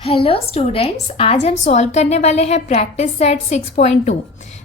Hello students, आज हम solve करने वाले हैं प्रैक्टिस सेट 6.2।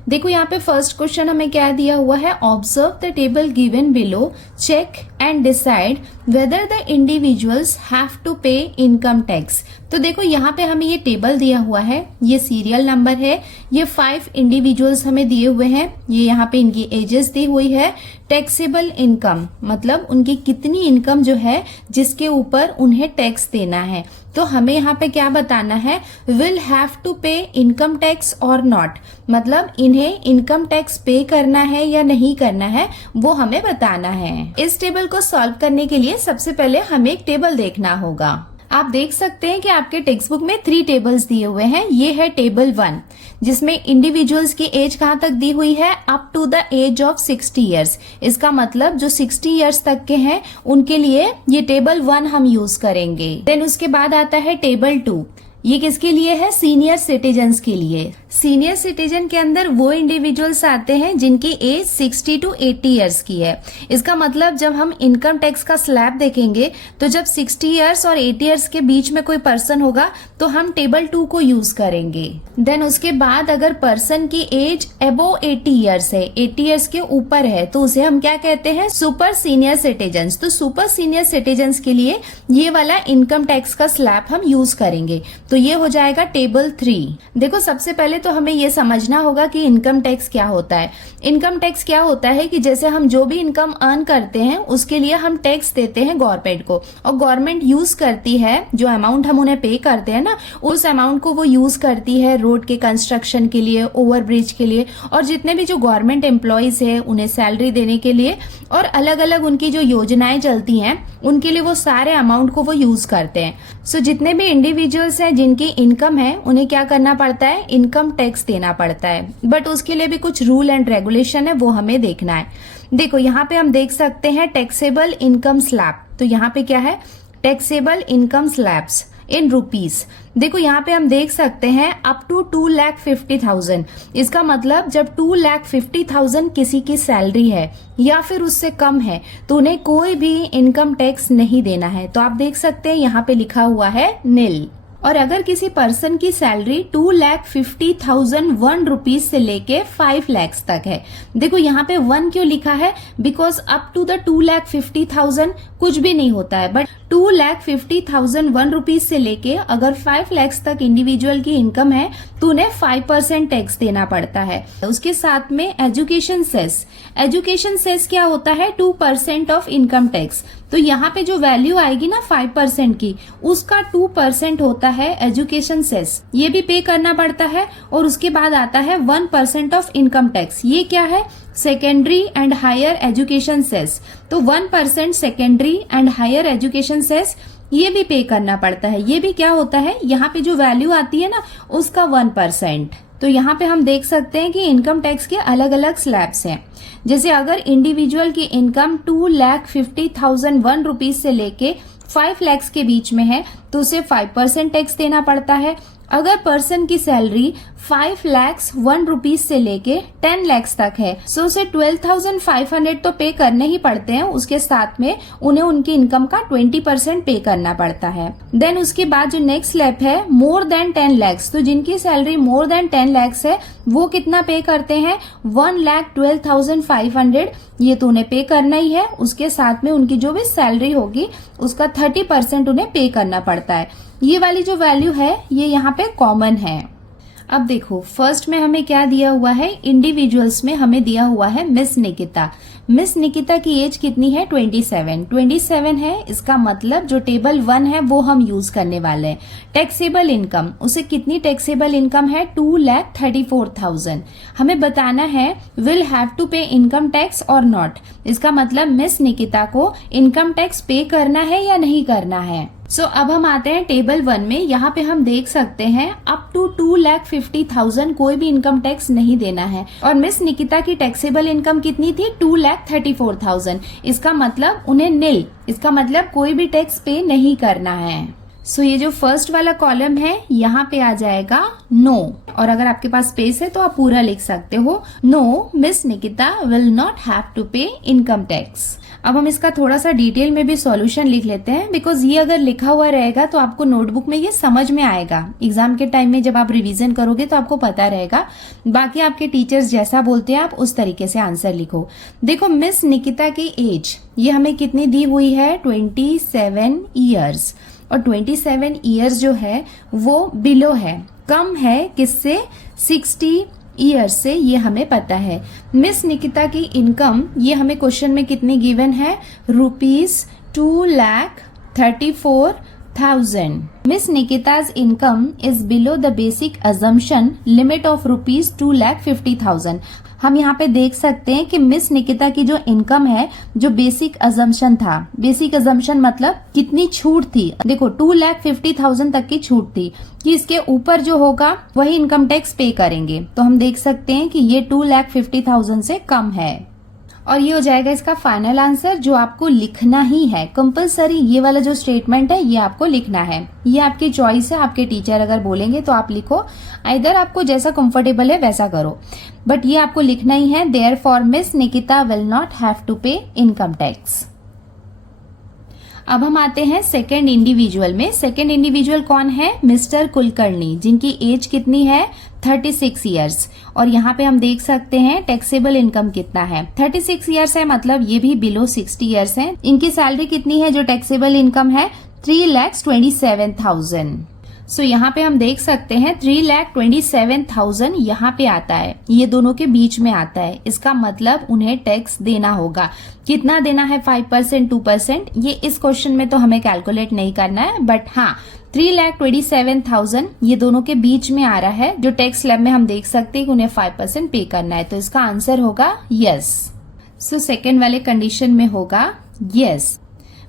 देखो यहाँ पे फर्स्ट क्वेश्चन हमें क्या दिया हुआ है। Observe the table given below, check and decide whether the individuals have to pay income tax. तो देखो यहाँ पे हमें ये टेबल दिया हुआ है, ये सीरियल नंबर है, ये 5 इंडिविजुअल्स हमें दिए हुए हैं, ये यहाँ पे इनकी एजेस दी हुई है। टैक्सेबल इनकम मतलब उनकी कितनी इनकम जो है जिसके ऊपर उन्हें टैक्स देना है। तो हमें यहाँ पे क्या बताना है, will have to pay income tax और नॉट, मतलब इन्हें इनकम टैक्स पे करना है या नहीं करना है वो हमें बताना है। इस टेबल को सॉल्व करने के लिए सबसे पहले हमें एक टेबल देखना होगा। आप देख सकते हैं कि आपके टेक्स्ट बुक में 3 टेबल्स दिए हुए हैं। ये है टेबल 1 जिसमें इंडिविजुअल्स की एज कहाँ तक दी हुई है, up to the age of 60 years. इसका मतलब जो 60 इयर्स तक के हैं उनके लिए ये टेबल 1 हम यूज करेंगे। देन उसके बाद आता है टेबल 2, ये किसके लिए है, सीनियर सिटीजन्स के लिए। सीनियर सिटीजन के अंदर वो इंडिविजुअल्स आते हैं जिनकी एज 60 टू 80 इयर्स की है। इसका मतलब जब हम इनकम टैक्स का स्लैब देखेंगे तो जब 60 इयर्स और 80 इयर्स के बीच में कोई पर्सन होगा तो हम टेबल 2 को यूज करेंगे। देन उसके बाद अगर पर्सन की एज अबोव 80 इयर्स है, 80 इयर्स के ऊपर है, तो उसे हम क्या कहते हैं, सुपर सीनियर सिटीजन्स। तो सुपर सीनियर सिटीजन्स के लिए ये वाला इनकम टैक्स का स्लैब हम यूज करेंगे। तो ये हो जाएगा टेबल 3। देखो सबसे पहले तो हमें ये समझना होगा कि इनकम टैक्स क्या होता है। इनकम टैक्स क्या होता है कि जैसे हम जो भी इनकम अर्न करते हैं उसके लिए हम टैक्स देते हैं गवर्नमेंट को, और गवर्नमेंट यूज करती है जो अमाउंट हम उन्हें पे करते हैं ना, उस अमाउंट को वो यूज करती है रोड के कंस्ट्रक्शन के लिए, ओवर ब्रिज के लिए, और जितने भी जो गवर्नमेंट एम्प्लॉयज है उन्हें सैलरी देने के लिए, और अलग अलग उनकी जो योजनाएं चलती हैं उनके लिए वो सारे अमाउंट को वो यूज करते हैं। सो जितने भी इंडिविजुअल्स हैं जिनकी इनकम है उन्हें क्या करना पड़ता है, इनकम टैक्स देना पड़ता है। बट उसके लिए भी कुछ रूल एंड रेगुलेशन है, वो हमें देखना है। देखो यहाँ पे हम देख सकते हैं टैक्सेबल इनकम स्लैब। तो यहाँ पे क्या है, टैक्सेबल इनकम स्लैब्स इन रुपीस। देखो यहाँ पे हम देख सकते हैं अप टू 2,50,000। इसका मतलब जब 2,50,000 किसी की सैलरी है या फिर उससे कम है तो उन्हें कोई भी इनकम टैक्स नहीं देना है। तो आप देख सकते हैं यहाँ पे लिखा हुआ है नील। और अगर किसी पर्सन की सैलरी 2,50,001 रुपीज से लेके 5 लाख तक है, देखो यहाँ पे 1 क्यों लिखा है, बिकॉज अप टू द 2,50,000 कुछ भी नहीं होता है, बट 2,50,001 रुपीज से लेके अगर 5 लाख तक इंडिविजुअल की इनकम है तो उन्हें 5% टैक्स देना पड़ता है। उसके साथ में एजुकेशन सेस। एजुकेशन सेस क्या होता है, 2% ऑफ इनकम टैक्स। तो यहाँ पे जो वैल्यू आएगी ना 5% की, उसका 2% होता है एजुकेशन सेस, ये भी पे करना पड़ता है। और उसके बाद आता है 1% ऑफ इनकम टैक्स, ये क्या है, secondary and higher education cess. तो 1% secondary and higher education cess ये भी पे करना पड़ता है। ये भी क्या होता है, यहाँ पे जो वैल्यू आती है ना उसका 1%। तो यहाँ पे हम देख सकते हैं कि इनकम टैक्स के अलग अलग स्लैब्स हैं। जैसे अगर इंडिविजुअल की इनकम 2,50,001 रुपीज से लेके 5 लाख के बीच में है तो उसे 5% टैक्स देना पड़ता है। अगर पर्सन की सैलरी 5,01 रुपीज से लेके 10 लाख तक है सो उसे 12,500 तो पे करने ही पड़ते हैं। उसके साथ में उन्हें उनकी इनकम का 20% पे करना पड़ता है। देन उसके बाद जो नेक्स्ट स्लैब है मोर देन 10 लाख, तो जिनकी सैलरी मोर देन 10 लाख है वो कितना पे करते हैं, 1,12,500। ये तो उन्हें पे करना ही है। उसके साथ में उनकी जो भी सैलरी होगी उसका 30% उन्हें पे करना पड़ता है। ये वाली जो वैल्यू है ये यहाँ पे कॉमन है। अब देखो फर्स्ट में हमें क्या दिया हुआ है, इंडिविजुअल्स में हमें दिया हुआ है मिस निकिता। मिस निकिता की एज कितनी है, 27 है। इसका मतलब जो टेबल 1 है वो हम यूज करने वाले हैं। टैक्सेबल इनकम, उसे कितनी टैक्सेबल इनकम है, 2,34,000। हमें बताना है will have to pay income tax और नॉट। इसका मतलब मिस निकिता को इनकम टैक्स पे करना है या नहीं करना है। अब हम आते हैं टेबल 1 में। यहाँ पे हम देख सकते हैं अप टू 2,50,000 कोई भी इनकम टैक्स नहीं देना है। और मिस निकिता की टैक्सेबल इनकम कितनी थी, 2,34,000। इसका मतलब उन्हें नील, इसका मतलब कोई भी टैक्स पे नहीं करना है। ये जो फर्स्ट वाला कॉलम है यहाँ पे आ जाएगा नो, और अगर आपके पास स्पेस है तो आप पूरा लिख सकते हो, no miss Nikita will not have to pay income tax. अब हम इसका थोड़ा सा डिटेल में भी सॉल्यूशन लिख लेते हैं, बिकॉज ये अगर लिखा हुआ रहेगा तो आपको नोटबुक में ये समझ में आएगा। एग्जाम के टाइम में जब आप रिवीजन करोगे तो आपको पता रहेगा। बाकी आपके टीचर्स जैसा बोलते हैं आप उस तरीके से आंसर लिखो। देखो मिस निकिता की एज ये हमें कितनी दी हुई है, 27 ईयर्स। और 27 ईयर्स जो है वो बिलो है, कम है किससे, 60 ईयर से, ये हमें पता है। मिस निकिता की इनकम ये हमें क्वेश्चन में कितनी गिवन है, ₹2,34,000। Miss Nikita's income is below the basic exemption limit of ₹2,50,000। हम यहाँ पे देख सकते हैं कि मिस निकिता की जो इनकम है, जो बेसिक अजम्पशन था, बेसिक अजम्पशन मतलब कितनी छूट थी, देखो 2,50,000 तक की छूट थी कि इसके ऊपर जो होगा वही इनकम टैक्स पे करेंगे। तो हम देख सकते हैं कि ये 2,50,000 से कम है और ये हो जाएगा इसका फाइनल आंसर, जो आपको लिखना ही है कंपलसरी। ये वाला जो स्टेटमेंट है ये आपको लिखना है, ये आपकी चॉइस है। आपके टीचर अगर बोलेंगे तो आप लिखो, इधर आपको जैसा कंफर्टेबल है वैसा करो, बट ये आपको लिखना ही है। Therefore miss Nikita will not have to pay income tax. अब हम आते हैं सेकेंड इंडिविजुअल में। सेकेंड इंडिविजुअल कौन है, मिस्टर कुलकर्णी, जिनकी एज कितनी है, 36 ईयर्स। और यहाँ पे हम देख सकते हैं टैक्सेबल इनकम कितना है, 36 ईयर्स है, मतलब ये भी बिलो 60 ईयर्स है। इनकी सैलरी कितनी है, जो टैक्सेबल इनकम है, 3,27,000। सो यहाँ पे हम देख सकते हैं 3,27,000 यहाँ पे आता है, ये दोनों के बीच में आता है। इसका मतलब उन्हें टैक्स देना होगा। कितना देना है, 5%, 2%, ये इस क्वेश्चन में तो हमें कैलकुलेट नहीं करना है, बट हाँ 3,27,000 ये दोनों के बीच में आ रहा है, जो टैक्स स्लैब में हम देख सकते हैं कि उन्हें 5% पे करना है। तो इसका आंसर होगा यस। सो सेकेंड वाले कंडीशन में होगा yes,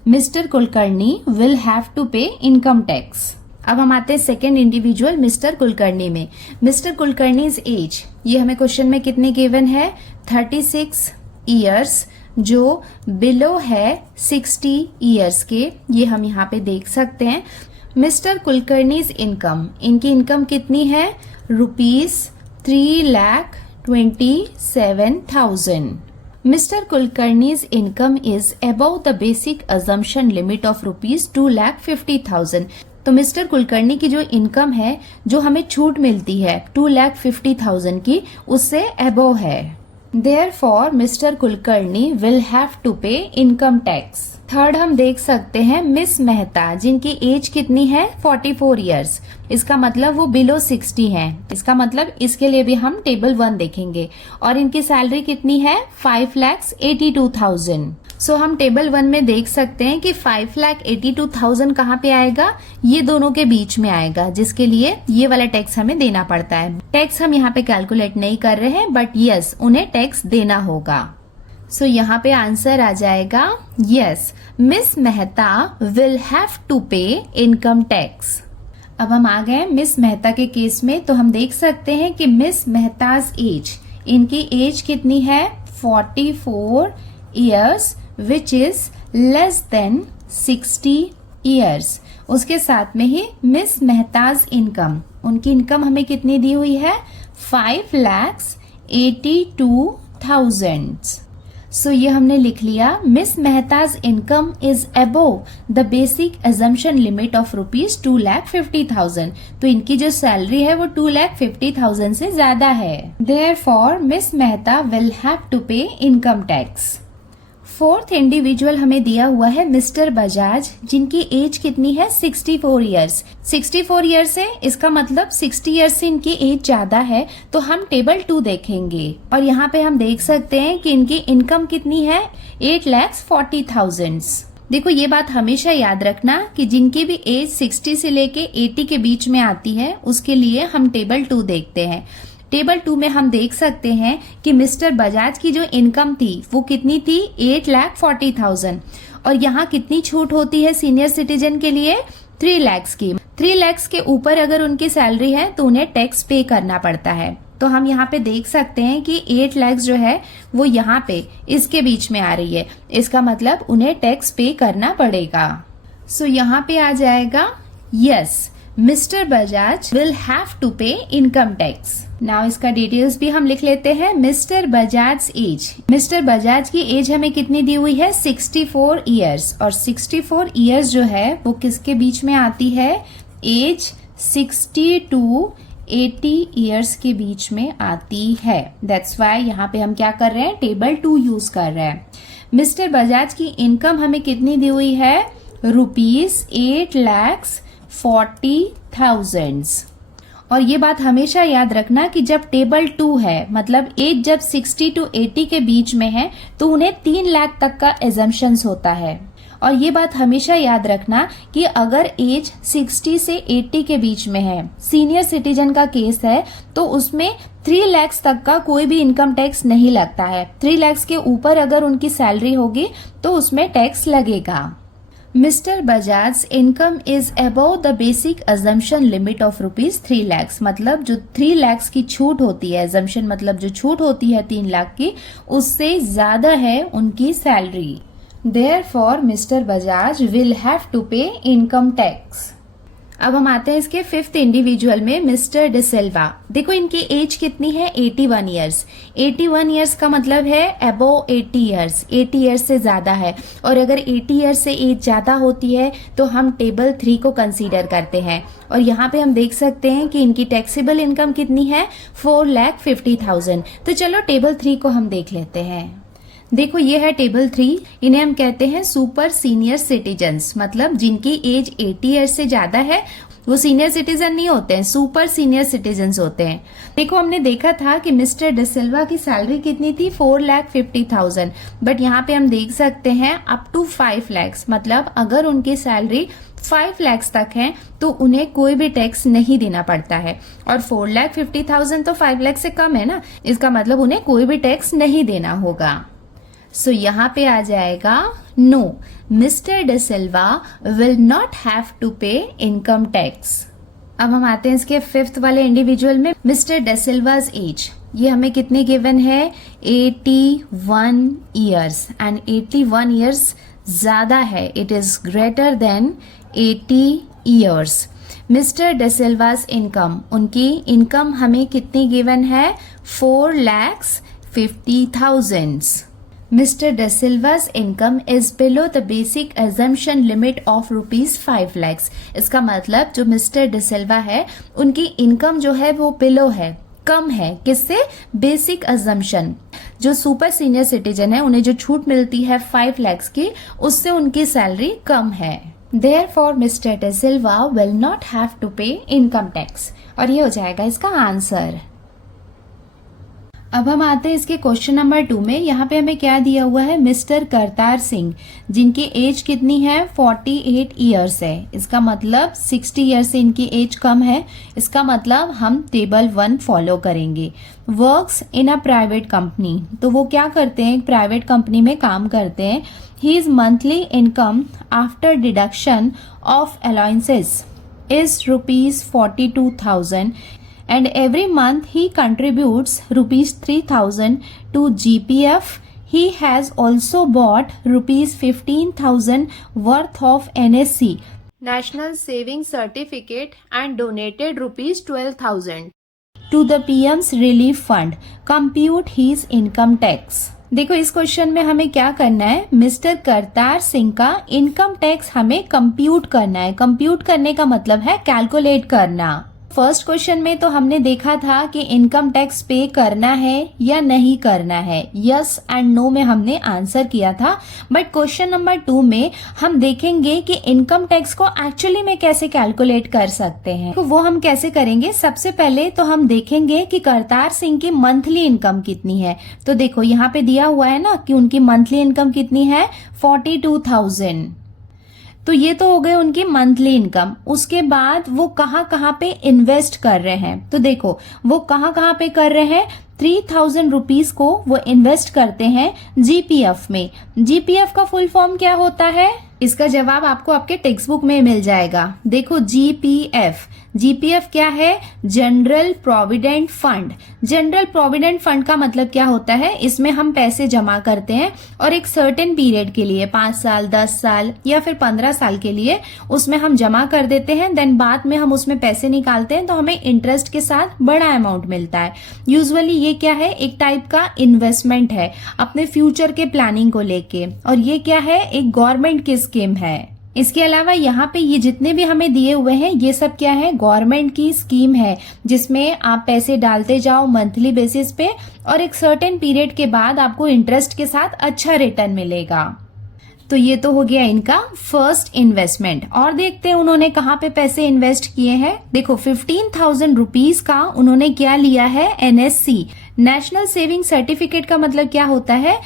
mister Kulkarni will have to pay income tax. अब हम आते हैं सेकेंड इंडिविजुअल मिस्टर कुलकर्णी में। मिस्टर कुलकर्णीज एज ये हमें क्वेश्चन में कितनी गिवन है, 36 ईयर्स, जो बिलो है 60 ईयर्स के, ये हम यहाँ पे देख सकते हैं। मिस्टर कुलकर्णीज इनकम, इनकी इनकम कितनी है, ₹3,27,000। Mr. Kulkarni's income is above the basic assumption limit of ₹2,50,000। तो मिस्टर कुलकर्णी की जो इनकम है, जो हमें छूट मिलती है 2,50,000 की, उससे अबव है। Therefore, mister Kulkarni will have to pay income tax. Third हम देख सकते हैं मिस मेहता, जिनकी एज कितनी है, 44 ईयर्स। इसका मतलब वो बिलो 60 हैं। इसका मतलब इसके लिए भी हम टेबल 1 देखेंगे। और इनकी सैलरी कितनी है, 5,82,000। सो हम टेबल 1 में देख सकते हैं कि 5,82,000 कहाँ पे आएगा, ये दोनों के बीच में आएगा, जिसके लिए ये वाला टैक्स हमें देना पड़ता है। टैक्स हम यहाँ पे कैलकुलेट नहीं कर रहे हैं, बट यस उन्हें टैक्स देना होगा। सो यहाँ पे आंसर आ जाएगा yes, miss Mehta will have to pay income tax. अब हम आ गए मिस मेहता के केस में। तो हम देख सकते हैं कि मिस मेहताज एज, इनकी एज कितनी है, 44 years, which is less than 60 years. उसके साथ में ही मिस मेहताज इनकम, उनकी इनकम हमें कितनी दी हुई है, 5,82,000। सो ये हमने लिख लिया, miss Mehta's income is above the basic exemption limit of ₹2,50,000। तो इनकी जो सैलरी है वो 2,50,000 से ज्यादा है। Therefore miss Mehta will have to pay income tax. Fourth individual हमें दिया हुआ है मिस्टर बजाज, जिनकी एज कितनी है, 64 ईयर्स। 64 ईयर्स है, इसका मतलब 60 ईयर्स से इनकी एज ज्यादा है। तो हम टेबल 2 देखेंगे और यहाँ पे हम देख सकते हैं कि इनकी इनकम कितनी है, 8,40,000। देखो ये बात हमेशा याद रखना कि जिनकी भी एज 60 से लेके 80 के बीच में आती है, उसके लिए हम टेबल 2 देखते हैं। टेबल 2 में हम देख सकते हैं कि मिस्टर बजाज की जो इनकम थी वो कितनी थी, 8,40,000। और यहाँ कितनी छूट होती है सीनियर सिटीजन के लिए, 3 लाख की। 3 लाख के ऊपर अगर उनकी सैलरी है तो उन्हें टैक्स पे करना पड़ता है। तो हम यहाँ पे देख सकते हैं कि 8 लाख जो है वो यहाँ पे इसके बीच में आ रही है, इसका मतलब उन्हें टैक्स पे करना पड़ेगा। सो यहाँ पे आ जाएगा yes, mister Bajaj will have to pay income tax. Now इसका डिटेल्स भी हम लिख लेते हैं। Mister Bajaj age, mister Bajaj की एज हमें कितनी दी हुई है 64 ईयर्स, और 64 ईयर्स जो है वो किसके बीच में आती है, एज 60 टू 80 ईयर्स के बीच में आती है। दैट्स वाई यहाँ पे हम क्या कर रहे हैं, टेबल 2 यूज कर रहे हैं। मिस्टर बजाज की इनकम हमें कितनी दी हुई है, ₹8,40,000। और ये बात हमेशा याद रखना कि जब टेबल 2 है, मतलब एज जब 60 टू 80 के बीच में है, तो उन्हें 3 लाख तक का एजम्पशंस होता है। और ये बात हमेशा याद रखना कि अगर एज 60 से 80 के बीच में है, सीनियर सिटीजन का केस है, तो उसमें 3 लाख तक का कोई भी इनकम टैक्स नहीं लगता है। 3 लाख के ऊपर अगर उनकी सैलरी होगी तो उसमें टैक्स लगेगा। Mister Bajaj income is above the basic exemption limit of ₹3 lakh, मतलब जो 3 लाख की छूट होती है, अजम्पशन मतलब जो छूट होती है 3 लाख की, उससे ज्यादा है उनकी salary. Therefore, Mr. Bajaj will have to pay income tax. अब हम आते हैं इसके 5th इंडिविजुअल में, मिस्टर डिसिल्वा। देखो इनकी एज कितनी है, 81 ईयर्स। 81 ईयर्स का मतलब है अबोव 80 ईयर्स, 80 ईयर्स से ज्यादा है। और अगर 80 ईयर्स से एज ज्यादा होती है तो हम टेबल 3 को कंसीडर करते हैं। और यहाँ पे हम देख सकते हैं कि इनकी टैक्सेबल इनकम कितनी है, 4,50,000। तो चलो टेबल 3 को हम देख लेते हैं। देखो ये है टेबल 3, इन्हें हम कहते हैं सुपर सीनियर सिटीजन्स, मतलब जिनकी एज 80 ईयर्स से ज्यादा है वो सीनियर सिटीजन नहीं होते हैं, सुपर सीनियर सिटीजन्स होते हैं। देखो हमने देखा था कि मिस्टर डिसिल्वा की सैलरी कितनी थी, 4,50,000, बट यहाँ पे हम देख सकते हैं अप टू 5 लाख, मतलब अगर उनकी सैलरी 5 लाख तक है तो उन्हें कोई भी टैक्स नहीं देना पड़ता है। और 4,50,000 तो 5 लाख से कम है ना, इसका मतलब उन्हें कोई भी टैक्स नहीं देना होगा। सो यहाँ पे आ जाएगा no, mister D'Silva will not have to pay income tax. अब हम आते हैं इसके 5th वाले इंडिविजुअल में, मिस्टर डिसिल्वाज एज। ये हमें कितनी गिवन है, 81 ईयर्स, एंड 81 ईयर्स ज्यादा है, it is greater than 80 years. Mister D'Silva's income, उनकी इनकम हमें कितनी गिवन है, 4,50,000। Mr. De Silva's income is below the basic assumption limit of ₹5 lakhs. इसका मतलब जो मिस्टर डिसिल्वा है उनकी इनकम जो है वो बिलो है, कम है, किससे, बेसिक अजम्पशन। जो सुपर सीनियर सिटीजन है उन्हें जो छूट मिलती है 5 लाख की, उससे उनकी सैलरी कम है। Therefore, Mr. De Silva will not have to pay income tax. और ये हो जाएगा इसका आंसर। अब हम आते हैं इसके क्वेश्चन नंबर 2 में। यहाँ पे हमें क्या दिया हुआ है, मिस्टर करतार सिंह, जिनकी एज कितनी है, 48 ईयर्स है। इसका मतलब 60 ईयर्स से इनकी एज कम है, इसका मतलब हम टेबल 1 फॉलो करेंगे। Works in a private company, तो वो क्या करते हैं, प्राइवेट कंपनी में काम करते हैं। His monthly income after deduction of allowances is ₹42,000 and every month he contributes ₹3,000 to GPF. He has also bought ₹15,000 worth of NSC, National Savings Certificate, and donated ₹12,000 to the PM's Relief Fund. Compute his income tax. देखो इस question में हमें क्या करना है, mister Kartar Singh का income tax हमें compute करना है। कंप्यूट करने का मतलब है कैलकुलेट करना। फर्स्ट क्वेश्चन में तो हमने देखा था कि इनकम टैक्स पे करना है या नहीं करना है, यस एंड नो में हमने आंसर किया था। बट क्वेश्चन नंबर 2 में हम देखेंगे कि इनकम टैक्स को एक्चुअली में कैसे कैलकुलेट कर सकते हैं। तो वो हम कैसे करेंगे, सबसे पहले तो हम देखेंगे कि करतार सिंह की मंथली इनकम कितनी है। तो देखो यहाँ पे दिया हुआ है ना कि उनकी मंथली इनकम कितनी है, 42,000। तो ये तो हो गए उनकी मंथली इनकम। उसके बाद वो कहाँ पे इन्वेस्ट कर रहे हैं, तो देखो वो कहाँ पे कर रहे हैं, 3,000 रुपीज को वो इन्वेस्ट करते हैं जीपीएफ में। जीपीएफ का फुल फॉर्म क्या होता है, इसका जवाब आपको आपके टेक्स्ट बुक में मिल जाएगा। देखो जीपीएफ, जीपीएफ क्या है? General provident fund. General provident fund का मतलब क्या होता है? इसमें हम पैसे जमा करते हैं और एक सर्टेन पीरियड के लिए 5 साल, 10 साल या फिर 15 साल के लिए उसमें हम जमा कर देते हैं। देन बाद में हम उसमें पैसे निकालते हैं तो हमें इंटरेस्ट के साथ बड़ा अमाउंट मिलता है। यूजुअली ये क्या है? एक टाइप का इन्वेस्टमेंट है अपने फ्यूचर के प्लानिंग को लेके, और ये क्या है? एक गवर्नमेंट की स्कीम है। इसके अलावा यहाँ पे ये जितने भी हमें दिए हुए हैं ये सब क्या है? गवर्नमेंट की स्कीम है जिसमें आप पैसे डालते जाओ मंथली बेसिस पे और एक सर्टेन पीरियड के बाद आपको इंटरेस्ट के साथ अच्छा रिटर्न मिलेगा। तो ये तो हो गया इनका फर्स्ट इन्वेस्टमेंट। और देखते हैं उन्होंने कहाँ पे पैसे इन्वेस्ट किए हैं। देखो 15,000 रुपीज का उन्होंने क्या लिया है? एनएससी, नेशनल सेविंग सर्टिफिकेट का मतलब क्या होता है?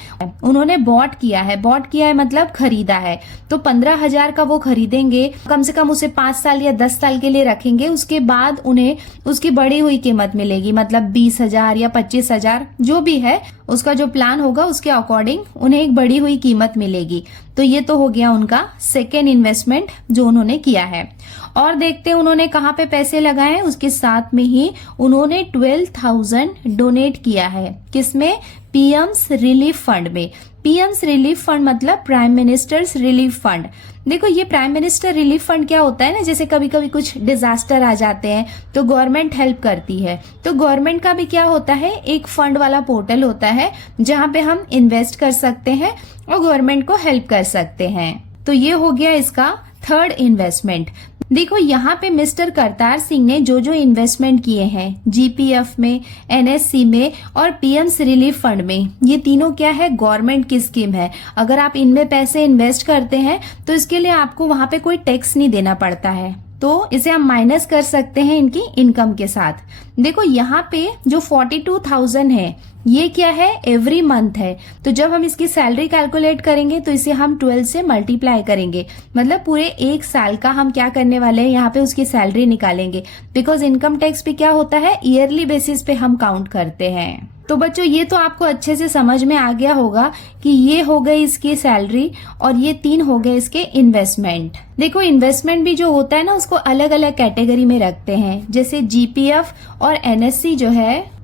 उन्होंने बॉट किया है। बॉट किया है मतलब खरीदा है। तो 15,000 का वो खरीदेंगे, कम से कम उसे 5 साल या 10 साल के लिए रखेंगे, उसके बाद उन्हें उसकी बढ़ी हुई कीमत मिलेगी, मतलब 20,000 या 25,000 जो भी है उसका जो प्लान होगा उसके अकॉर्डिंग उन्हें एक बढ़ी हुई कीमत मिलेगी। तो ये तो हो गया उनका सेकेंड इन्वेस्टमेंट जो उन्होंने किया है। और देखते हैं उन्होंने कहाँ पे पैसे लगाए हैं। उसके साथ में ही उन्होंने 12,000 डोनेट किया है। किसमें? पीएम्स रिलीफ फंड में। पीएम्स रिलीफ फंड मतलब प्राइम मिनिस्टर्स रिलीफ फंड। देखो ये प्राइम मिनिस्टर रिलीफ फंड क्या होता है ना, जैसे कभी कभी कुछ डिजास्टर आ जाते हैं तो गवर्नमेंट हेल्प करती है। तो गवर्नमेंट का भी क्या होता है? एक फंड वाला पोर्टल होता है जहां पे हम इन्वेस्ट कर सकते हैं और गवर्नमेंट को हेल्प कर सकते हैं। तो ये हो गया इसका थर्ड इन्वेस्टमेंट। देखो यहाँ पे मिस्टर करतार सिंह ने जो जो इन्वेस्टमेंट किए हैं जीपीएफ में, एनएससी में और पीएम्स रिलीफ फंड में, ये तीनों क्या है? गवर्नमेंट की स्कीम है। अगर आप इनमें पैसे इन्वेस्ट करते हैं तो इसके लिए आपको वहां पे कोई टैक्स नहीं देना पड़ता है, तो इसे हम माइनस कर सकते हैं इनकी इनकम के साथ। देखो यहाँ पे जो 42,000 है ये क्या है? एवरी मंथ है। तो जब हम इसकी सैलरी कैलकुलेट करेंगे तो इसे हम 12 से मल्टीप्लाई करेंगे, मतलब पूरे 1 साल का हम क्या करने वाले हैं? यहाँ पे उसकी सैलरी निकालेंगे। बिकॉज इनकम टैक्स भी क्या होता है? ईयरली बेसिस पे हम काउंट करते हैं। तो बच्चों ये तो आपको अच्छे से समझ में आ गया होगा कि ये हो गई इसकी सैलरी और ये 3 हो गए इसके इन्वेस्टमेंट। देखो इन्वेस्टमेंट भी जो होता है ना उसको अलग अलग कैटेगरी में रखते हैं। जैसे जीपीएफ और एनएससी जो है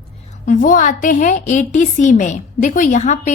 वो आते हैं 80C में। देखो यहाँ पे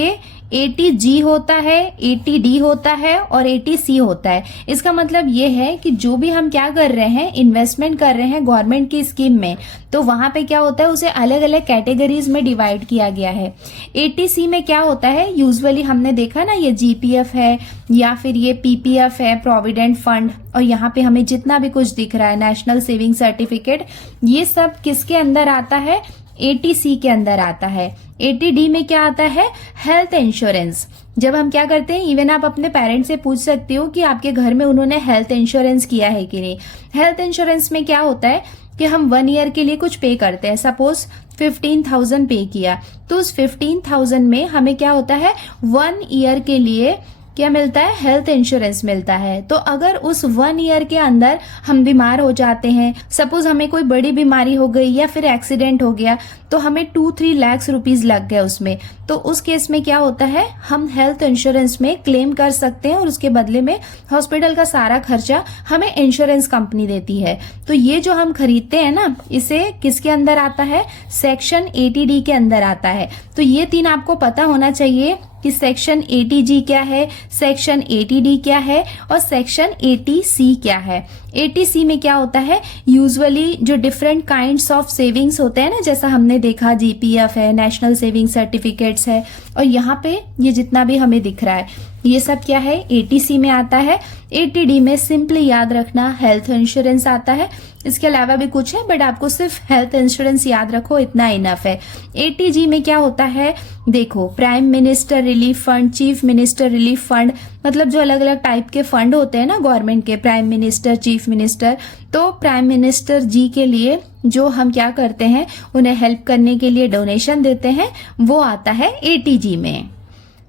80G होता है, 80D होता है और 80C होता है। इसका मतलब ये है कि जो भी हम क्या कर रहे हैं? इन्वेस्टमेंट कर रहे हैं गवर्नमेंट की स्कीम में, तो वहां पे क्या होता है? उसे अलग अलग कैटेगरीज में डिवाइड किया गया है। 80C में क्या होता है? यूजुअली हमने देखा ना, ये जीपीएफ है या फिर ये पीपीएफ है, प्रोविडेंट फंड, और यहाँ पे हमें जितना भी कुछ दिख रहा है नेशनल सेविंग सर्टिफिकेट, ये सब किसके अंदर आता है? 80C के अंदर आता है। 80D में क्या आता है? Health insurance. जब हम क्या करते हैं, इवन आप अपने पेरेंट्स से पूछ सकते हो कि आपके घर में उन्होंने हेल्थ इंश्योरेंस किया है कि नहीं। हेल्थ इंश्योरेंस में क्या होता है कि हम 1 ईयर के लिए कुछ पे करते हैं। सपोज 15,000 पे किया तो उस 15,000 में हमें क्या होता है? 1 ईयर के लिए क्या मिलता है? हेल्थ इंश्योरेंस मिलता है। तो अगर उस 1 ईयर के अंदर हम बीमार हो जाते हैं, सपोज हमें कोई बड़ी बीमारी हो गई या फिर एक्सीडेंट हो गया, तो हमें 2-3 लाख रुपीज लग गए उसमें, तो उस केस में क्या होता है? हम हेल्थ इंश्योरेंस में क्लेम कर सकते हैं और उसके बदले में हॉस्पिटल का सारा खर्चा हमें इंश्योरेंस कंपनी देती है। तो ये जो हम खरीदते हैं ना, इसे किसके अंदर आता है? सेक्शन 80D के अंदर आता है। तो ये 3 आपको पता होना चाहिए कि सेक्शन 80G क्या है, सेक्शन 80D क्या है और सेक्शन 80C क्या है। 80C में क्या होता है? यूजुअली जो डिफरेंट काइंड्स ऑफ सेविंग्स होते हैं ना, जैसा हमने देखा जीपीएफ है, नेशनल सेविंग सर्टिफिकेट्स है, और यहाँ पे ये जितना भी हमें दिख रहा है ये सब क्या है? 80C में आता है। 80D में सिंपली याद रखना हेल्थ इंश्योरेंस आता है। इसके अलावा भी कुछ है बट आपको सिर्फ हेल्थ इंश्योरेंस याद रखो, इतना इनफ है। 80G में क्या होता है? देखो prime minister relief fund, chief minister relief fund, मतलब जो अलग अलग टाइप के फंड होते हैं ना गवर्नमेंट के, प्राइम मिनिस्टर, चीफ मिनिस्टर, तो प्राइम मिनिस्टर जी के लिए जो हम क्या करते हैं, उन्हें हेल्प करने के लिए डोनेशन देते हैं, वो आता है 80G में।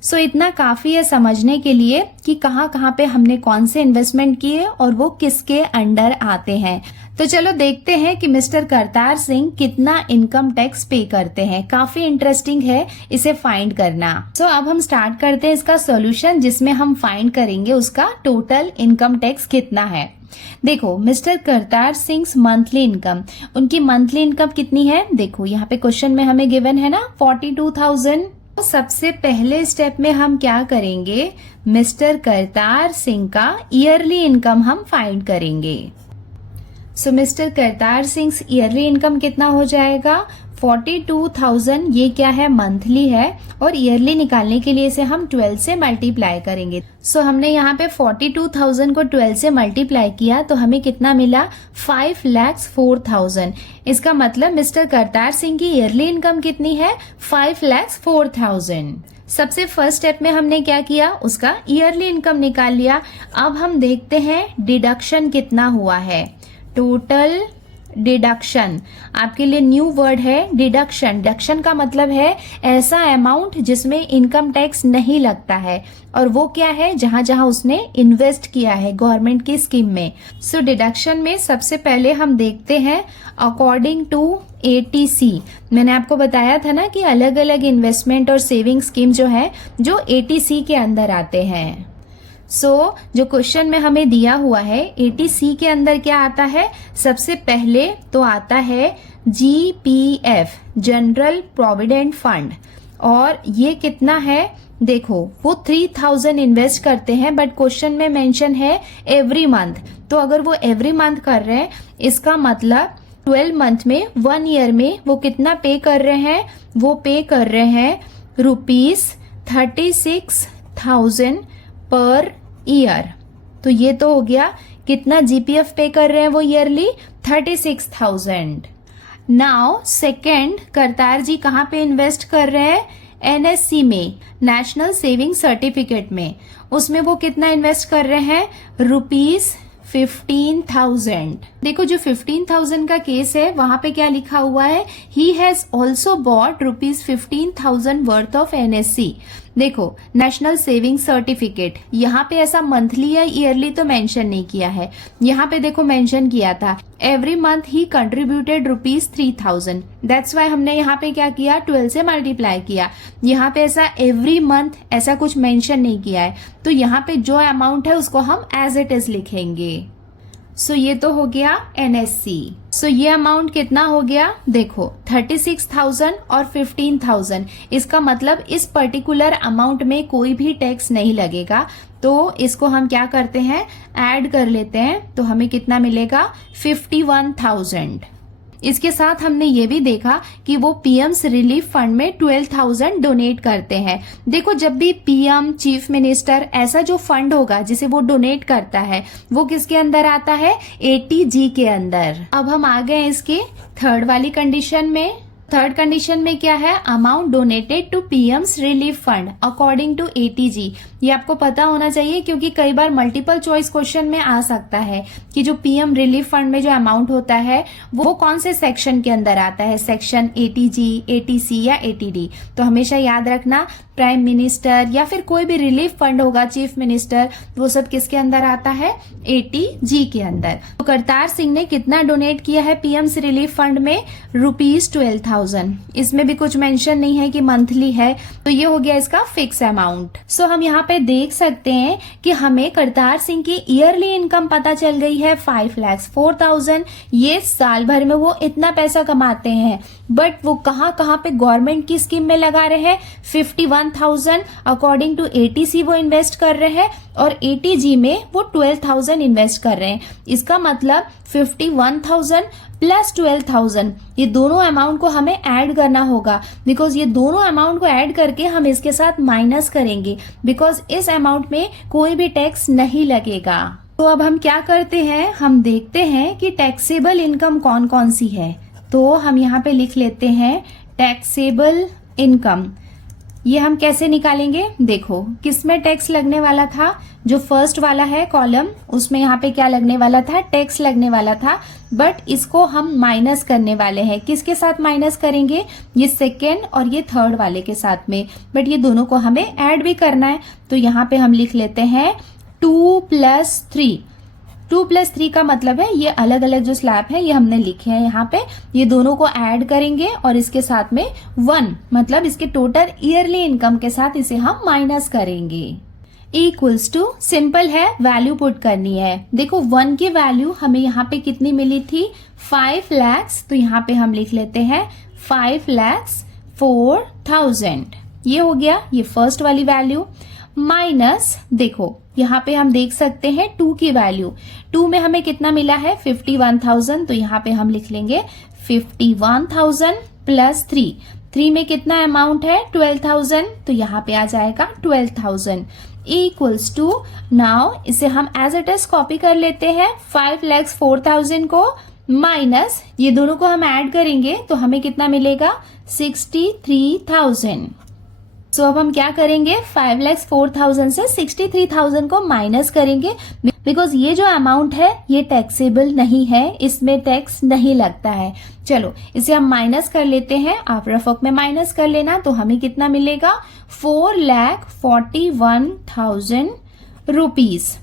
सो इतना काफी है समझने के लिए कि कहाँ कहाँ पे हमने कौन से इन्वेस्टमेंट किए और वो किसके अंडर आते हैं। तो चलो देखते हैं कि मिस्टर करतार सिंह कितना इनकम टैक्स पे करते हैं। काफी इंटरेस्टिंग है इसे फाइंड करना। सो अब हम स्टार्ट करते हैं इसका सॉल्यूशन, जिसमें हम फाइंड करेंगे उसका टोटल इनकम टैक्स कितना है। देखो mister Kartar Singh monthly income, उनकी मंथली इनकम कितनी है। देखो यहाँ पे क्वेश्चन में हमें गिवन है ना 42,000। तो सबसे पहले स्टेप में हम क्या करेंगे, मिस्टर करतार सिंह का ईयरली इनकम हम फाइंड करेंगे। So Mister Kartar Singh yearly income कितना हो जाएगा 42,000। ये क्या है, मंथली है, और ईयरली निकालने के लिए इसे हम 12 से मल्टीप्लाई करेंगे। सो हमने यहाँ पे 42,000 को 12 से मल्टीप्लाई किया तो हमें कितना मिला 5,04,000। इसका मतलब मिस्टर करतार सिंह की ईयरली इनकम कितनी है 5,04,000। सबसे फर्स्ट स्टेप में हमने क्या किया, उसका ईयरली इनकम निकाल लिया। अब हम देखते हैं डिडक्शन कितना हुआ है। टोटल डिडक्शन आपके लिए न्यू वर्ड है, डिडक्शन। डिडक्शन का मतलब है ऐसा अमाउंट जिसमें इनकम टैक्स नहीं लगता है, और वो क्या है, जहां जहां उसने इन्वेस्ट किया है गवर्नमेंट की स्कीम में। सो डिडक्शन में सबसे पहले हम देखते हैं अकॉर्डिंग टू ATC। मैंने आपको बताया था ना कि अलग अलग इन्वेस्टमेंट और सेविंग स्कीम जो है जो ATC के अंदर आते हैं। सो जो क्वेश्चन में हमें दिया हुआ है ATC के अंदर क्या आता है, सबसे पहले तो आता है GPF, जनरल प्रोविडेंट फंड, और ये कितना है, देखो वो 3,000 इन्वेस्ट करते हैं, बट क्वेश्चन में मेंशन है एवरी मंथ। तो अगर वो एवरी मंथ कर रहे हैं, इसका मतलब 12 मंथ में 1 ईयर में वो कितना पे कर रहे हैं, वो पे कर रहे हैं ₹36,000 पर ईयर। तो ये तो हो गया कितना GPF पे कर रहे हैं वो ईयरली 36,000। नाउ सेकेंड, करतार जी कहाँ पे इन्वेस्ट कर रहे हैं, NSC में, नेशनल सेविंग सर्टिफिकेट में। उसमें वो कितना इन्वेस्ट कर रहे हैं ₹15,000। देखो जो 15,000 का केस है वहां पे क्या लिखा हुआ है, he has also bought ₹15,000 worth of NSC। देखो नेशनल सेविंग सर्टिफिकेट, यहाँ पे ऐसा मंथली या ईयरली तो मेंशन नहीं किया है। यहाँ पे देखो मेंशन किया था every month he contributed ₹3,000। That's why हमने यहाँ पे क्या किया 12 से मल्टीप्लाई किया। यहाँ पे ऐसा एवरी मंथ ऐसा कुछ मेंशन नहीं किया है, तो यहाँ पे जो अमाउंट है उसको हम एज इट इज लिखेंगे। सो ये तो हो गया NSC। सो ये अमाउंट कितना हो गया, देखो 36,000 और 15,000। इसका मतलब इस पर्टिकुलर अमाउंट में कोई भी टैक्स नहीं लगेगा। तो इसको हम क्या करते हैं, ऐड कर लेते हैं, तो हमें कितना मिलेगा 51,000। इसके साथ हमने ये भी देखा कि वो PM's रिलीफ फंड में 12,000 डोनेट करते हैं। देखो जब भी PM, चीफ मिनिस्टर, ऐसा जो फंड होगा जिसे वो डोनेट करता है वो किसके अंदर आता है, ATG के अंदर। अब हम आ गए इसके थर्ड वाली कंडीशन में। थर्ड कंडीशन में क्या है, amount donated to PM's relief fund according to ATG। ये आपको पता होना चाहिए क्योंकि कई बार मल्टीपल चॉइस क्वेश्चन में आ सकता है कि जो PM रिलीफ फंड में जो अमाउंट होता है वो कौन से सेक्शन के अंदर आता है, सेक्शन ATG, ATC या ATD। तो हमेशा याद रखना प्राइम मिनिस्टर या फिर कोई भी रिलीफ फंड होगा, चीफ मिनिस्टर, वो सब किसके अंदर आता है, ATG के अंदर। तो करतार सिंह ने कितना डोनेट किया है PM's रिलीफ फंड में, ₹12,000। इसमें भी कुछ मेंशन नहीं है कि मंथली है, तो ये हो गया इसका फिक्स अमाउंट। सो हम यहाँ पे देख सकते हैं कि हमें करतार सिंह की ईयरली इनकम पता चल गई है 5,04,000। ये साल भर में वो इतना पैसा कमाते हैं, बट वो कहाँ कहाँ पे गवर्नमेंट की स्कीम में लगा रहे हैं, 51,000 अकॉर्डिंग टू ATC वो इन्वेस्ट कर रहे हैं, और ATG में वो 12,000 इन्वेस्ट कर रहे हैं। इसका मतलब 51,000 प्लस 12,000, ये दोनों अमाउंट को हमें ऐड करना होगा, बिकॉज ये दोनों अमाउंट को ऐड करके हम इसके साथ माइनस करेंगे, बिकॉज इस अमाउंट में कोई भी टैक्स नहीं लगेगा। तो अब हम क्या करते हैं, हम देखते हैं कि टैक्सेबल इनकम कौन कौन सी है। तो हम यहाँ पे लिख लेते हैं टैक्सेबल इनकम। ये हम कैसे निकालेंगे, देखो किसमें टैक्स लगने वाला था, जो फर्स्ट वाला है कॉलम उसमें यहाँ पे क्या लगने वाला था, टैक्स लगने वाला था, बट इसको हम माइनस करने वाले हैं। किसके साथ माइनस करेंगे, ये सेकेंड और ये थर्ड वाले के साथ में, बट ये दोनों को हमें ऐड भी करना है। तो यहाँ पे हम लिख लेते हैं 2 + 3, 2 + 3 का मतलब है ये अलग अलग जो स्लैब है ये हमने लिखे हैं यहाँ पे, ये दोनों को ऐड करेंगे और इसके साथ में 1 मतलब इसके टोटल ईयरली इनकम के साथ इसे हम माइनस करेंगे। इक्वल्स टू, सिंपल है, वैल्यू पुट करनी है। देखो 1 की वैल्यू हमें यहाँ पे कितनी मिली थी, 5 lakhs, तो यहाँ पे हम लिख लेते हैं 5,04,000। ये हो गया ये फर्स्ट वाली वैल्यू। माइनस देखो यहाँ पे हम देख सकते हैं 2 की वैल्यू, 2 में हमें कितना मिला है 51,000, तो यहाँ पे हम लिख लेंगे 51,000 प्लस 3 में कितना अमाउंट है 12,000, तो यहाँ पे आ जाएगा 12,000 इक्वल्स टू, नाउ इसे हम एज इट इज कॉपी कर लेते हैं 5,04,000 को माइनस ये दोनों को हम ऐड करेंगे तो हमें कितना मिलेगा 63,000। सो अब हम क्या करेंगे 5,04,000 से 63,000 को माइनस करेंगे, बिकॉज ये जो अमाउंट है ये टैक्सेबल नहीं है, इसमें टैक्स नहीं लगता है। चलो इसे हम माइनस कर लेते हैं, आप रफक में माइनस कर लेना, तो हमें कितना मिलेगा 4,41,000 रुपीज।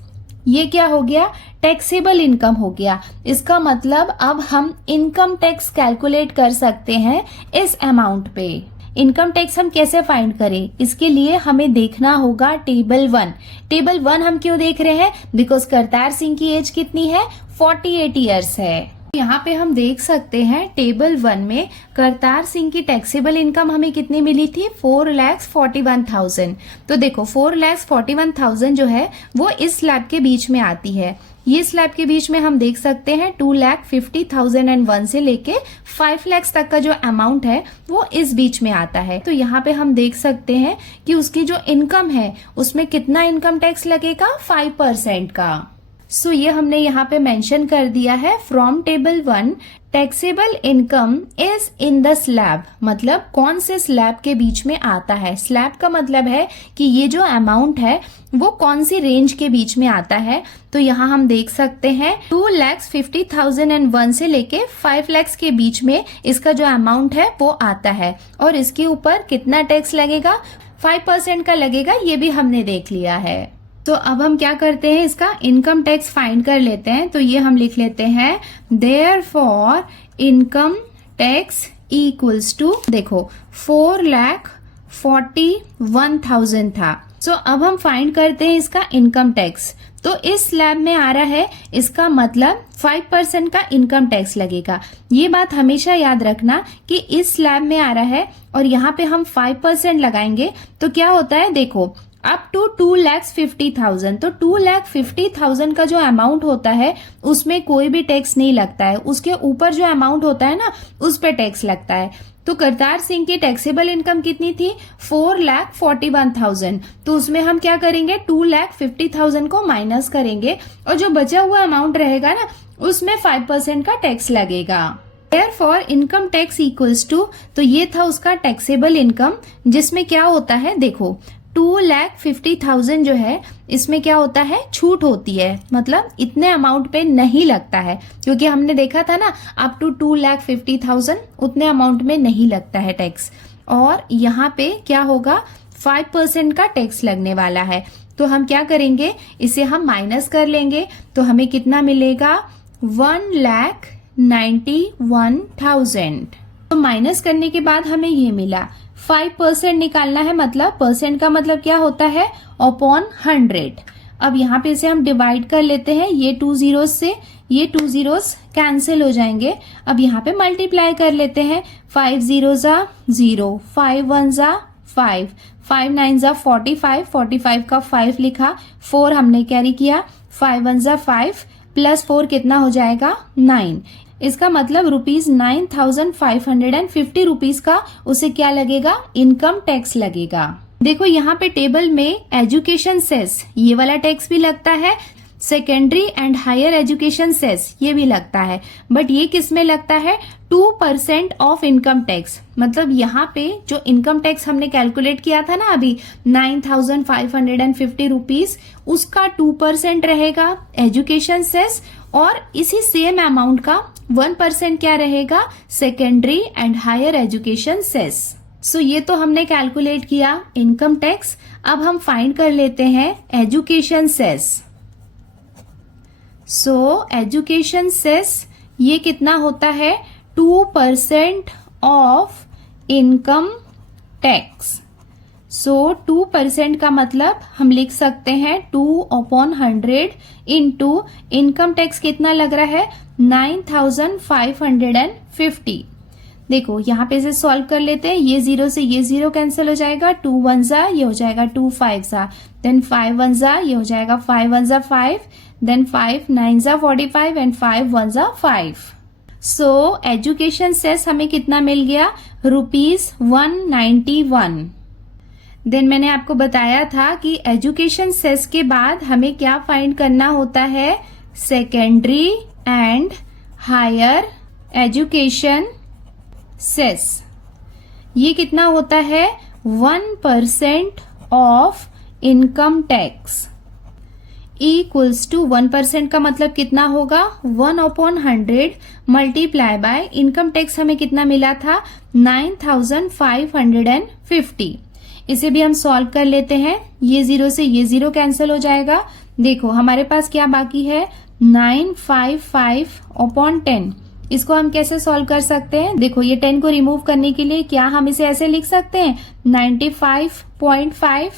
ये क्या हो गया, टैक्सेबल इनकम हो गया। इसका मतलब अब हम इनकम टैक्स कैलकुलेट कर सकते हैं इस अमाउंट पे। इनकम टैक्स हम कैसे फाइंड करें, इसके लिए हमें देखना होगा टेबल 1। टेबल 1 हम क्यों देख रहे हैं, बिकॉज करतार सिंह की एज कितनी है 48 ईयर्स है। यहाँ पे हम देख सकते हैं टेबल 1 में करतार सिंह की टैक्सेबल इनकम हमें कितनी मिली थी 4,41,000। तो देखो 4,41,000 जो है वो इस स्लैब के बीच में आती है। ये स्लैब के बीच में हम देख सकते हैं 2,50,001 से लेके 5 lakhs तक का जो अमाउंट है वो इस बीच में आता है। तो यहाँ पे हम देख सकते हैं कि उसकी जो इनकम है उसमें कितना इनकम टैक्स लगेगा 5% का। सो ये हमने यहाँ पे मेंशन कर दिया है from table 1 taxable income is in the slab, मतलब कौन से स्लैब के बीच में आता है। स्लैब का मतलब है कि ये जो अमाउंट है वो कौन सी रेंज के बीच में आता है। तो यहाँ हम देख सकते हैं 2,50,001 से लेके 5 lakhs के बीच में इसका जो अमाउंट है वो आता है, और इसके ऊपर कितना टैक्स लगेगा 5% का लगेगा, ये भी हमने देख लिया है। तो अब हम क्या करते हैं, इसका इनकम टैक्स फाइंड कर लेते हैं। तो ये हम लिख लेते हैं therefore income tax equals to, देखो 4,41,000 था। सो अब हम फाइंड करते हैं इसका इनकम टैक्स। तो इस स्लैब में आ रहा है, इसका मतलब 5% का इनकम टैक्स लगेगा। ये बात हमेशा याद रखना कि इस स्लैब में आ रहा है और यहाँ पे हम 5% लगाएंगे तो क्या होता है, देखो अप टू 2,50,000, तो 2,50,000 का जो अमाउंट होता है उसमें कोई भी टैक्स नहीं लगता है, उसके ऊपर जो अमाउंट होता है ना उस पे टैक्स लगता है। तो करतार सिंह की टैक्सेबल इनकम कितनी थी 4,41,000, तो उसमें हम क्या करेंगे 2,50,000 को माइनस करेंगे और जो बचा हुआ अमाउंट रहेगा ना उसमें 5% का टैक्स लगेगा। Therefore income tax equals to, तो ये था उसका टैक्सेबल इनकम, जिसमें क्या होता है देखो 2,50,000 जो है इसमें क्या होता है छूट होती है, मतलब इतने अमाउंट पे नहीं लगता है, क्योंकि हमने देखा था ना अप टू 2,50,000 उतने अमाउंट में नहीं लगता है टैक्स, और यहाँ पे क्या होगा 5% का टैक्स लगने वाला है। तो हम क्या करेंगे, इसे हम माइनस कर लेंगे, तो हमें कितना मिलेगा 1,91,000। तो माइनस करने के बाद हमें ये मिला 5% निकालना है, मतलब परसेंट का मतलब क्या होता है अपॉन 100। अब यहाँ पे इसे हम डिवाइड कर लेते हैं, ये 2 zeros से ये 2 zeros कैंसिल हो जाएंगे। अब यहाँ पे मल्टीप्लाई कर लेते हैं, 5 zeros 0, 5 1 5, 5 9 45, 45 का 5 लिखा, 4 हमने कैरी किया, 5 1 5 प्लस 4 कितना हो जाएगा 9। इसका मतलब ₹9,550 रुपीज का उसे क्या लगेगा इनकम टैक्स लगेगा। देखो यहाँ पे टेबल में एजुकेशन सेस ये वाला टैक्स भी लगता है, secondary and higher education cess ये भी लगता है, बट ये किस में लगता है 2% ऑफ इनकम टैक्स। मतलब यहाँ पे जो इनकम टैक्स हमने कैलकुलेट किया था ना अभी 9,550 रुपीज, उसका 2% रहेगा एजुकेशन सेस, और इसी सेम अमाउंट का 1% क्या रहेगा secondary and higher education cess. So ये तो हमने कैलकुलेट किया इनकम टैक्स। अब हम फाइंड कर लेते हैं education cess. So education cess ये कितना होता है 2% ऑफ इनकम टैक्स। सो 2% का मतलब हम लिख सकते हैं 2/100 इंटू इनकम टैक्स कितना लग रहा है 9550। देखो यहाँ पे से सॉल्व कर लेते हैं, ये 0 से ये 0 कैंसिल हो जाएगा, 2 1 जा ये हो जाएगा 2 5 जा, देन 5 1 जा ये हो जाएगा 5 1 जा 5, देन 5 9 जा 45 एंड 5 1 जा 5। सो एजुकेशन सेस हमें कितना मिल गया ₹191। देन मैंने आपको बताया था कि एजुकेशन सेस के बाद हमें क्या फाइंड करना होता है, secondary and higher education cess. ये कितना होता है 1% of income tax equals to 1% का मतलब कितना होगा 1/100 मल्टीप्लाई बाय इनकम टैक्स हमें कितना मिला था 9550। इसे भी हम सॉल्व कर लेते हैं, ये 0 से ये 0 कैंसिल हो जाएगा। देखो हमारे पास क्या बाकी है 955/10। इसको हम कैसे सॉल्व कर सकते हैं, देखो ये 10 को रिमूव करने के लिए क्या हम इसे ऐसे लिख सकते हैं 95.5।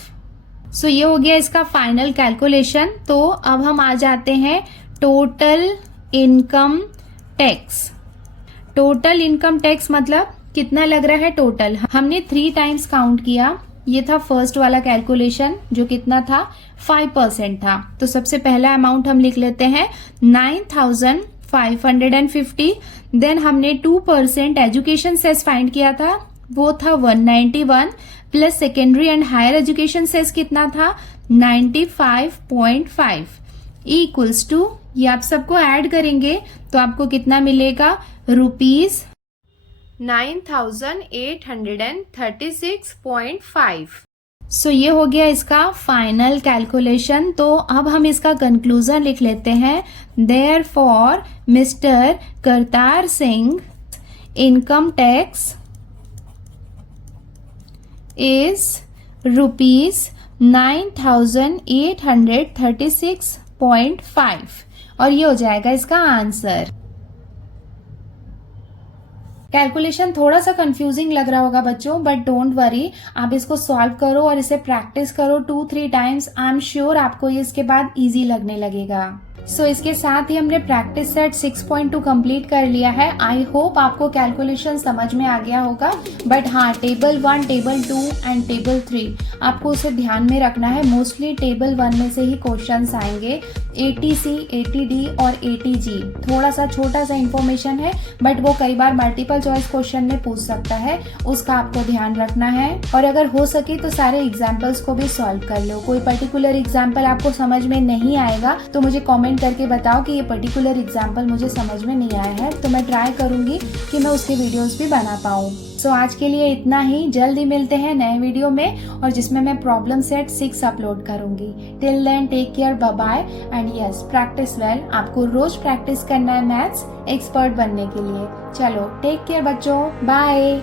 सो ये हो गया इसका फाइनल कैलकुलेशन। तो अब हम आ जाते हैं total income tax. Total income tax मतलब कितना लग रहा है टोटल, हमने 3 टाइम्स काउंट किया। ये था फर्स्ट वाला कैलकुलेशन जो कितना था 5% था। तो सबसे पहला अमाउंट हम लिख लेते हैं 9550। देन हमने 2% एजुकेशन सेस फाइंड किया था, वो था 191 plus secondary and higher education cess कितना था 95.5 इक्वल्स टू, ये आप सबको ऐड करेंगे तो आपको कितना मिलेगा ₹9836.5। सो ये हो गया इसका फाइनल कैलकुलेशन। तो अब हम इसका कंक्लूजन लिख लेते हैं, therefore mister Kartar Singh income tax is ₹9836.5 और ये हो जाएगा इसका आंसर। कैलकुलेशन थोड़ा सा कंफ्यूजिंग लग रहा होगा बच्चों, बट डोंट वरी, आप इसको सॉल्व करो और इसे प्रैक्टिस करो 2-3 टाइम्स। आई एम श्योर आपको ये इसके बाद इजी लगने लगेगा। सो इसके साथ ही हमने प्रैक्टिस सेट 6.2 कंप्लीट कर लिया है। आई होप आपको कैलकुलेशन समझ में आ गया होगा। बट हाँ, टेबल 1, टेबल 2 एंड टेबल 3 आपको उसे ध्यान में रखना है। मोस्टली टेबल 1 में से ही क्वेश्चंस आएंगे। ATC, ATD और ATG थोड़ा सा छोटा सा इंफॉर्मेशन है, बट वो कई बार मल्टीपल चॉइस क्वेश्चन में पूछ सकता है, उसका आपको ध्यान रखना है। और अगर हो सके तो सारे एग्जाम्पल्स को भी सॉल्व कर लो। कोई पर्टिकुलर एग्जाम्पल आपको समझ में नहीं आएगा तो मुझे कॉमेंट करके बताओ कि ये पर्टिकुलर एग्जाम्पल मुझे समझ में नहीं आया है, तो मैं ट्राई करूंगी कि मैं उसके वीडियोस भी बना पाऊँ। सो आज के लिए इतना ही, जल्दी मिलते हैं नए वीडियो में और जिसमें मैं प्रॉब्लम सेट 6 अपलोड करूंगी। Till then take care, bye bye and yes practice well. आपको रोज प्रैक्टिस करना है मैथ्स एक्सपर्ट बनने के लिए। चलो टेक केयर बच्चों, बाय।